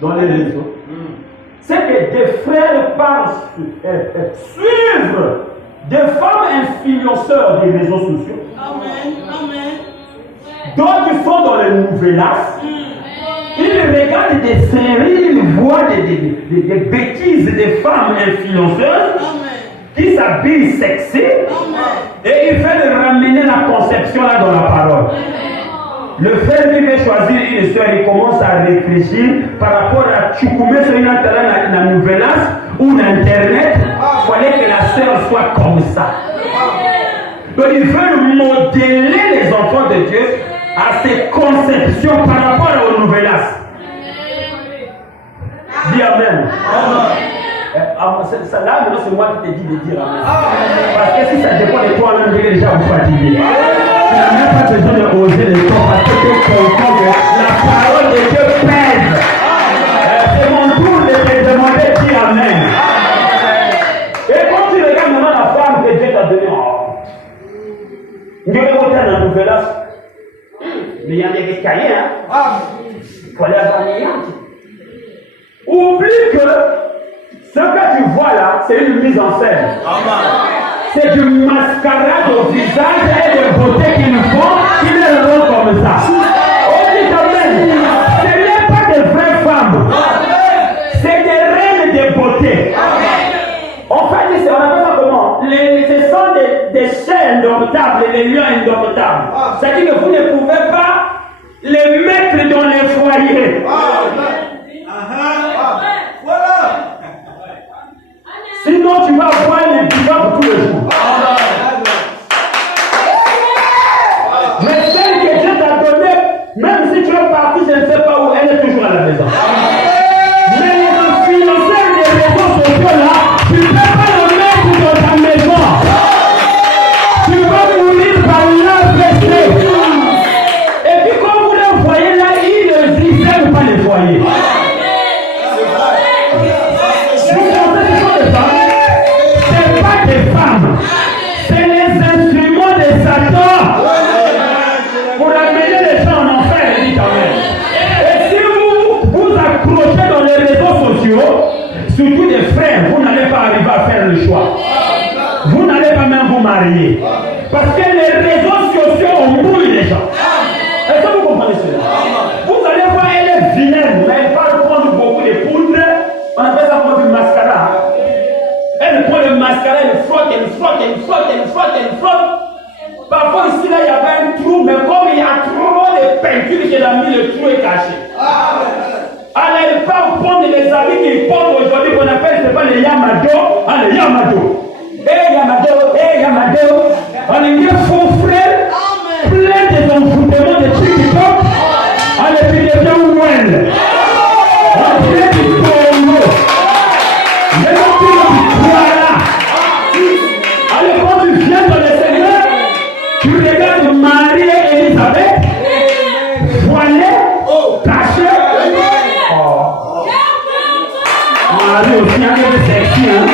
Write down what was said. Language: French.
dans les réseaux, c'est que des frères suivent des femmes influenceurs des réseaux sociaux. D'autres sont dans les nouvellasses. Ils regardent des séries, ils voient des bêtises des femmes influenceuses qui s'habillent sexy et ils veulent ramener la conception là dans la parole. Le frère qui veut choisir une soeur, il commence à réfléchir par rapport à Tchoukoumé sur une internet, la nouvellasse ou l'internet. Il fallait que la soeur soit comme ça. Donc ils veulent modeler les enfants de Dieu à ces conceptions par rapport aux nouvellasses. Dis Amen. Ça, là, maintenant, c'est moi qui te dis de dire Amen. Parce que si ça dépend de toi-même, tu es déjà fatigué. Tu n'as même pas besoin de oser les temps parce que tu comprends que la parole de Dieu pèse. C'est mon tour de te demander de dire Amen. Et quand tu regardes maintenant la femme que Dieu t'a donnée, Dieu est content dans la nouvelle. Mais il y a des cahiers, il faut aller avoir une. Oublie que ce que tu vois là, c'est une mise en scène. C'est du mascarade au visage et de beauté qu'ils font, qui les rendent comme ça. On dit Amen. Ce n'est pas des vraies femmes. C'est des reines de beauté. En fait, on appelle ça comment? Ce sont des chiens indomptables, les lions indomptables. C'est-à-dire que vous ne pouvez pas les mettre dans les foyers. Sinon, tu vas avoir les vivants pour tous les jours. Mais celle que Dieu t'a donnée, même si tu es parti, je ne sais pas où, elle est toujours à la maison. Mais les influenceurs des réseaux sociaux là, tu ne peux pas le mettre dans ta maison. Tu vas mourir par là blessé. Et puis quand vous les voyez là, ils n'aiment pas les foyers. C'est les instruments de Satan pour amener les gens en enfer, dit Amen. Et si vous accrochez dans les réseaux sociaux, surtout des frères, vous n'allez pas arriver à faire le choix. Vous n'allez pas même vous marier. Parce que les réseaux sociaux embrouillent les gens. Est-ce que vous comprenez cela? Vous allez voir, elle est vilaine, mais elle va prendre beaucoup de poudre. On appelle ça comme du mascara. Elle prend le mascara, elle frotte, elle frotte, elle frotte, elle frotte, elle frotte. Parfois ici, là, il y avait un trou, mais comme il y a trop de peinture qu'elle a mis, le trou est caché. Elle n'arrive pas à prendre les habits qu'ils portent aujourd'hui, qu'on appelle, c'est pas les Yamado. Les Yamado. Hey Yamado. On est bien faux frère, plein de envoûtements de TikTok. Elle est bien well. On dirait du Congo. Alors quand tu viens dans le Seigneur, tu regardes Marie et Elisabeth, voilée, cachée. Marie aussi, elle est sexy, hein?